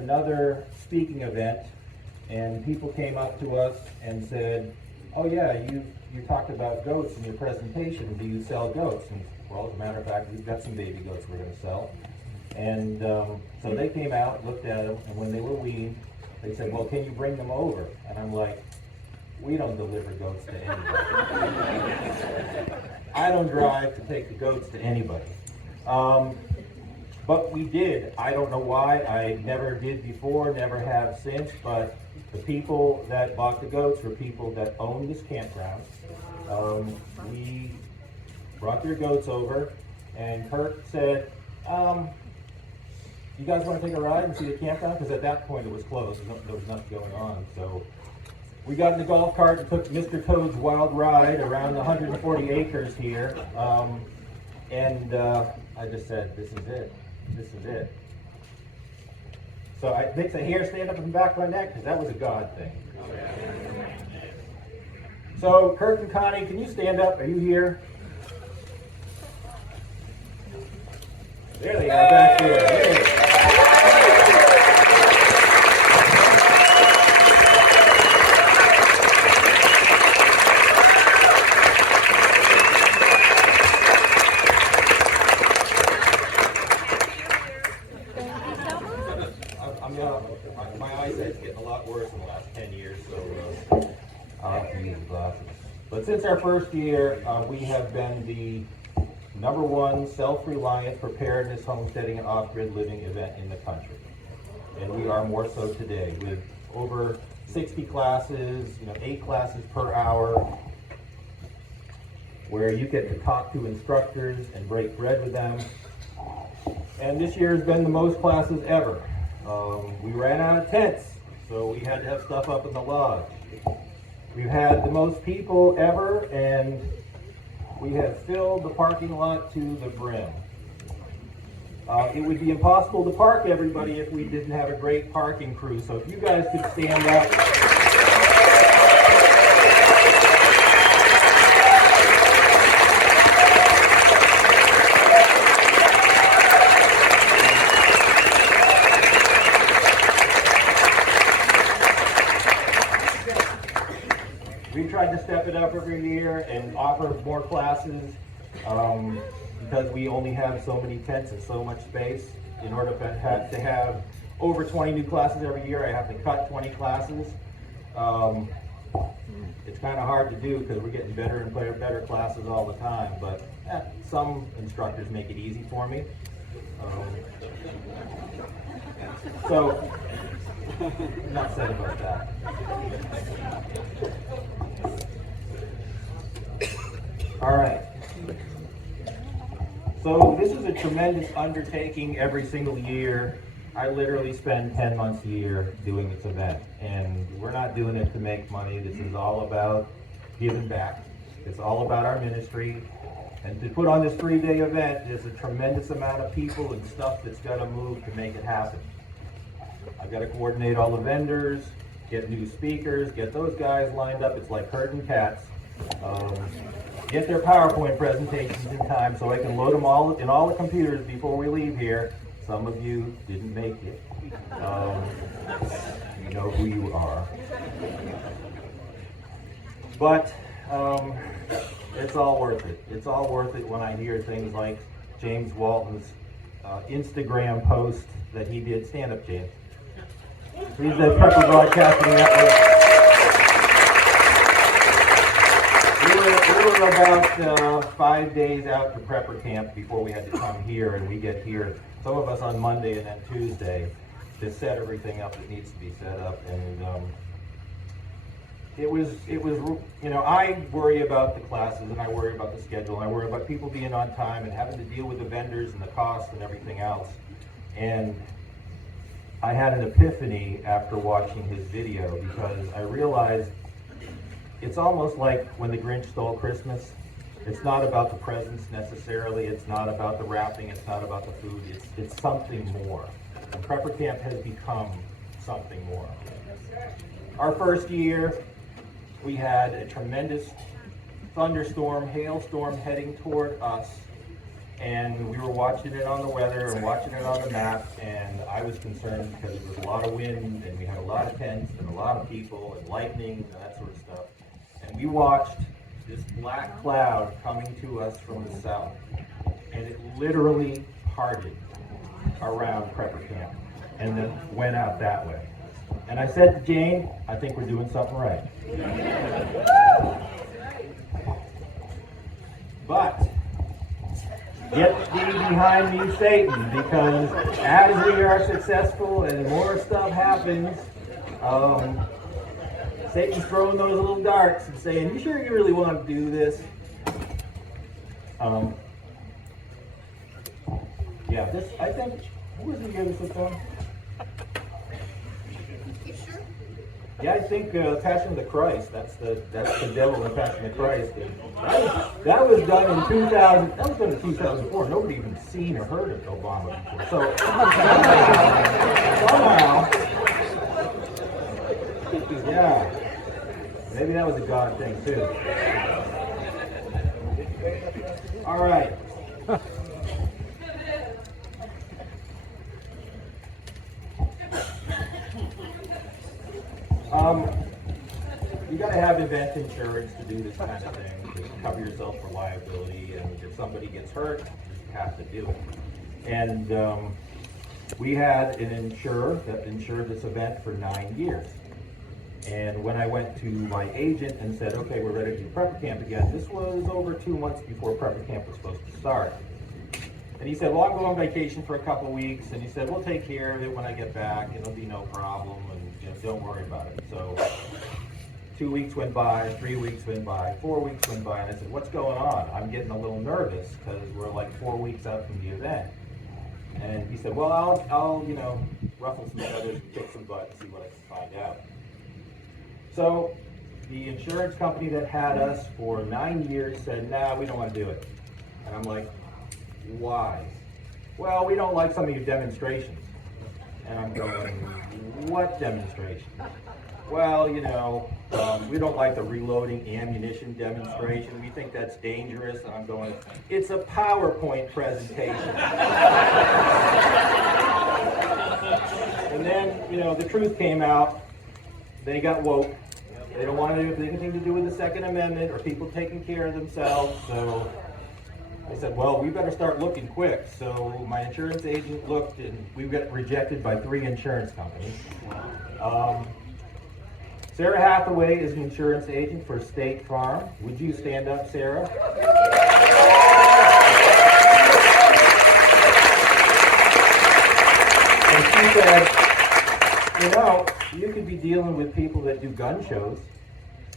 another speaking event, and people came up to us and said, "Oh yeah, you talked about goats in your presentation. Do you sell goats?" And well, as a matter of fact, we've got some baby goats we're going to sell. And so they came out, looked at them, and when they were weaned, they said, "Well, can you bring them over?" And I'm like, "We don't deliver goats to anybody." I don't drive to take the goats to anybody. But we did. I don't know why. I never did before, never have since, but the people that bought the goats were people that own this campground. We brought their goats over, and Kurt said, "You guys want to take a ride and see the campground?" Because at that point it was closed. There was nothing going on. So we got in the golf cart and took Mr. Toad's wild ride around the 140 acres here. I just said, "This is it. This is it." So I think the hair stand up in the back of my neck because that was a God thing. So Kurt and Connie, can you stand up? Are you here? There they are back there. Hey. My eyesight's getting a lot worse in the last 10 years, so I'll have to use glasses. But since our first year, we have been the #1 self-reliant preparedness, homesteading, and off-grid living event in the country. And we are more so today with over 60 classes, 8 classes per hour, where you get to talk to instructors and break bread with them. And this year has been the most classes ever. We ran out of tents, so we had to have stuff up in the lodge. We've had the most people ever, and we have filled the parking lot to the brim. It would be impossible to park everybody if we didn't have a great parking crew, so if you guys could stand up. We tried to step it up every year and offer more classes because we only have so many tents and so much space. In order to have over 20 new classes every year, I have to cut 20 classes. It's kind of hard to do because we're getting better and better classes all the time, but some instructors make it easy for me. So, enough said about that. All right. So this is a tremendous undertaking every single year. I literally spend 10 months a year doing this event, and we're not doing it to make money. This is all about giving back. It's all about our ministry. And to put on this 3-day event, there's a tremendous amount of people and stuff that's got to move to make it happen. I've got to coordinate all the vendors, get new speakers, get those guys lined up. It's like herding cats. Get their PowerPoint presentations in time so I can load them all in all the computers before we leave here. Some of you didn't make it. You know who you are. But it's all worth it. It's all worth it when I hear things like James Walton's Instagram post that he did. Stand up, James. He's the Prepper Broadcasting Network. We were about 5 days out to prepper camp before we had to come here, and we get here, some of us on Monday and then Tuesday, to set everything up that needs to be set up. And it was, I worry about the classes, and I worry about the schedule, and I worry about people being on time and having to deal with the vendors and the costs and everything else. And I had an epiphany after watching his video, because I realized it's almost like when the Grinch stole Christmas. It's not about the presents necessarily. It's not about the wrapping. It's not about the food. It's something more. And Prepper Camp has become something more. Our first year, we had a tremendous thunderstorm, hailstorm heading toward us. And we were watching it on the weather and watching it on the map, and I was concerned because there was a lot of wind, and we had a lot of tents and a lot of people and lightning and that sort of stuff. And we watched this black cloud coming to us from the south, and it literally parted around Prepper Camp and then went out that way. And I said to Jane, I think we're doing something right. But get thee behind me, Satan, because as we are successful and more stuff happens, Satan's throwing those little darts and saying, you sure you really want to do this? Yeah, this, I think, who was the year this was from? You sure? Yeah, I think Passion of the Christ. That's the devil in Passion of the Christ. That was done in 2000. That was done in 2004. Nobody even seen or heard of Obama before. So somehow, yeah, maybe that was a God thing too. All right. You got to have event insurance to do this kind of thing, to cover yourself for liability, and if somebody gets hurt, you have to do it. And we had an insurer that insured this event for 9 years. And when I went to my agent and said, okay, we're ready to do Prepper Camp again, this was over 2 months before Prepper Camp was supposed to start. And he said, well, I'll go on vacation for a couple of weeks. And he said, we'll take care of it when I get back. It'll be no problem. And don't worry about it. So 2 weeks went by, 3 weeks went by, 4 weeks went by. And I said, what's going on? I'm getting a little nervous because we're like 4 weeks out from the event. And he said, well, I'll ruffle some feathers and kick some butt and see what I can find out. So the insurance company that had us for 9 years said, nah, we don't want to do it. And I'm like, why? Well, we don't like some of your demonstrations. And I'm going, what demonstration? Well, we don't like the reloading ammunition demonstration. We think that's dangerous. And I'm going, it's a PowerPoint presentation. And then, the truth came out. They got woke. They don't want to have anything to do with the Second Amendment or people taking care of themselves. So I said, well, we better start looking quick. So my insurance agent looked, and we got rejected by 3 insurance companies. Sarah Hathaway is an insurance agent for State Farm. Would you stand up, Sarah? And she said, you could be dealing with people that do gun shows.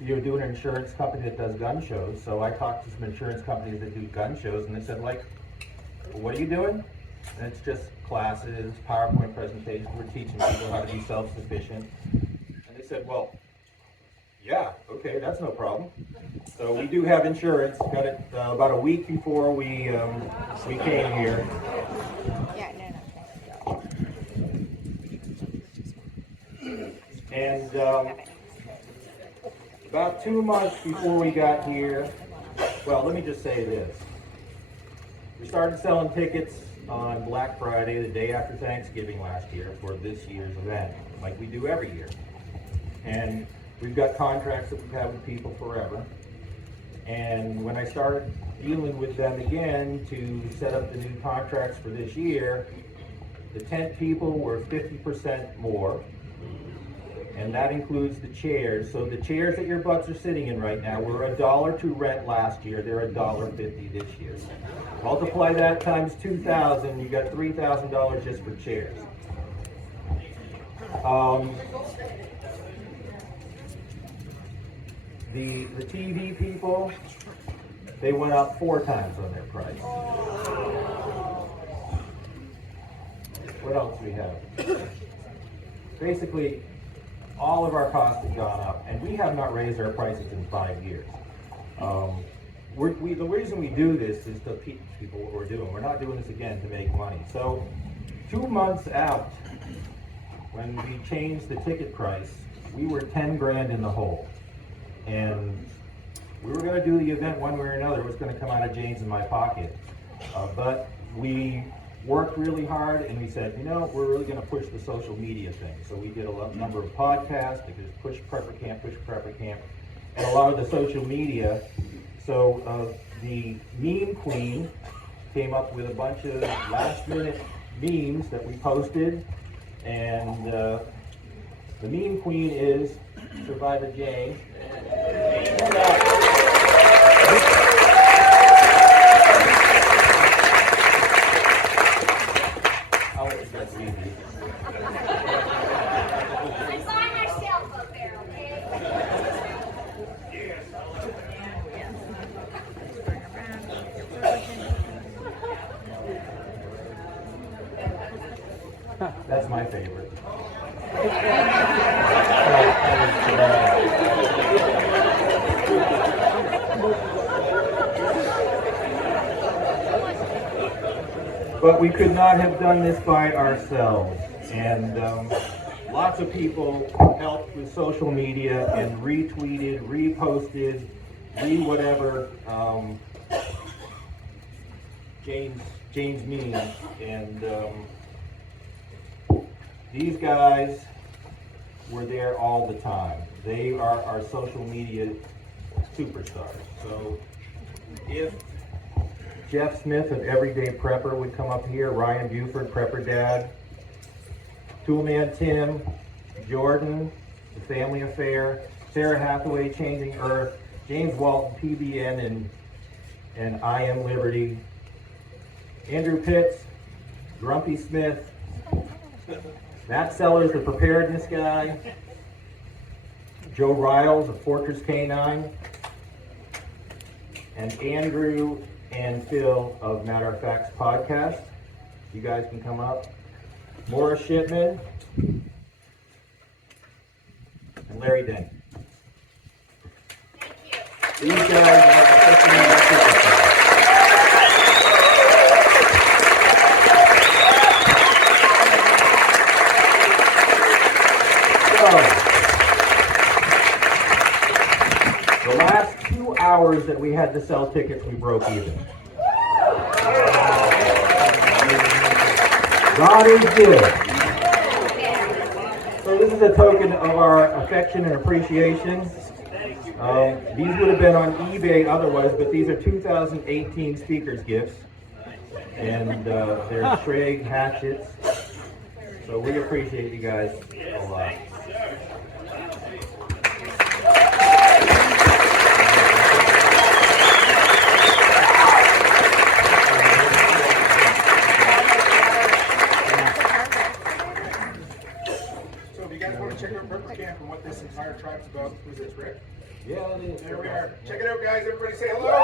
You're doing an insurance company that does gun shows. So I talked to some insurance companies that do gun shows, and they said, what are you doing? And it's just classes, PowerPoint presentations. We're teaching people how to be self-sufficient. And they said, well, yeah, okay, that's no problem. So we do have insurance. Got it about a week before we came here. Yeah, no. And about 2 months before we got here, well, let me just say this. We started selling tickets on Black Friday, the day after Thanksgiving last year, for this year's event, like we do every year. And we've got contracts that we've had with people forever. And when I started dealing with them again to set up the new contracts for this year, the tent people were 50% more. And that includes the chairs. So the chairs that your butts are sitting in right now were $1 to rent last year. They're $1.50 this year. Multiply that times 2,000, you got $3,000 just for chairs. The TV people, they went up 4 times on their price. What else do we have? Basically, all of our costs have gone up, and we have not raised our prices in 5 years. The reason we do this is to teach people what we're doing. We're not doing this again to make money. So 2 months out, when we changed the ticket price, we were 10 grand in the hole. And we were going to do the event one way or another. It was going to come out of Jane's and my pocket. But we worked really hard and we said, you know, we're really going to push the social media thing. So we did a number of podcasts because push Prepper Camp, and a lot of the social media. So the meme queen came up with a bunch of last minute memes that we posted, and the meme queen is Survivor Jane. I'll let you guys read these. I'm by myself up there, okay? That's my favorite. But we could not have done this by ourselves. And lots of people helped with social media and retweeted, reposted, whatever Jane's memes. And these guys were there all the time. They are our social media superstars. So if Jeff Smith of Everyday Prepper would come up here, Ryan Buford, Prepper Dad, Toolman Tim, Jordan, The Family Affair, Sarah Hathaway, Changing Earth, James Walton, PBN, and I Am Liberty, Andrew Pitts, Grumpy Smith, Matt Sellers, the preparedness guy, Joe Riles of Fortress K9, and Andrew and Phil of Matter of Facts podcast. You guys can come up. Morris Shipman and Larry Deng. Thank you. These guys are superstars. The last 2 hours that we had to sell tickets, we broke even. God is good. So this is a token of our affection and appreciation. These would have been on eBay otherwise, but these are 2018 speakers gifts. And they're Schrag hatchets. So we appreciate you guys a lot. Check out Prepper Camp and what this entire tribe's about. Who's this, Rick? Yeah, it is. There we are. Check it out, guys. Everybody say hello.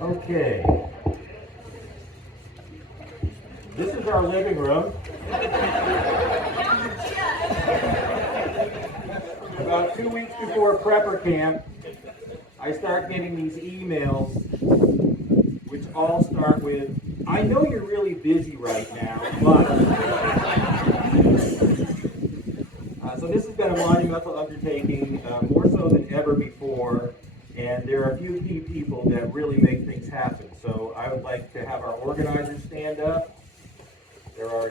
Okay. This is our living room. About 2 weeks before Prepper Camp, I start getting these emails, which all start with, I know you're really busy right now, but... so this has been a monumental undertaking, more so than ever before, and there are a few key people that really make things happen. So I would like to have our organizers stand up. There are